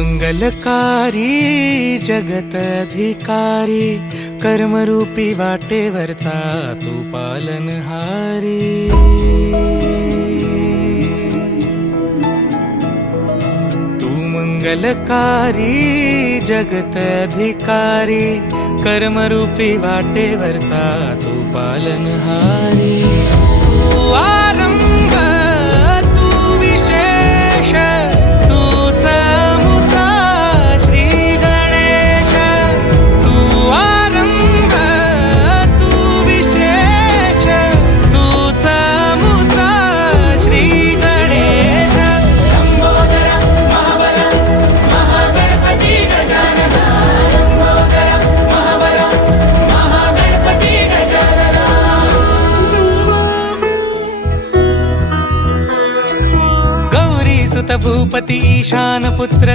मंगलकारी जगत अधिकारी, कर्मरूपी वाटेवरचा तू पालनहारी। तू मंगलकारी जगत अधिकारी, कर्मरूपी वाटेवरचा तू पालनहारी। तू आरंभ तू विशेष, तूच मुचा श्री गणेश। तू आरंभ तू विशेष, तूच मुचा श्री गणेश। लंबोदर महाबल महागणपती गजानना, लंबोदर महाबल महागणपती गजानना। गौरी सुत भूपती ईशान पुत्र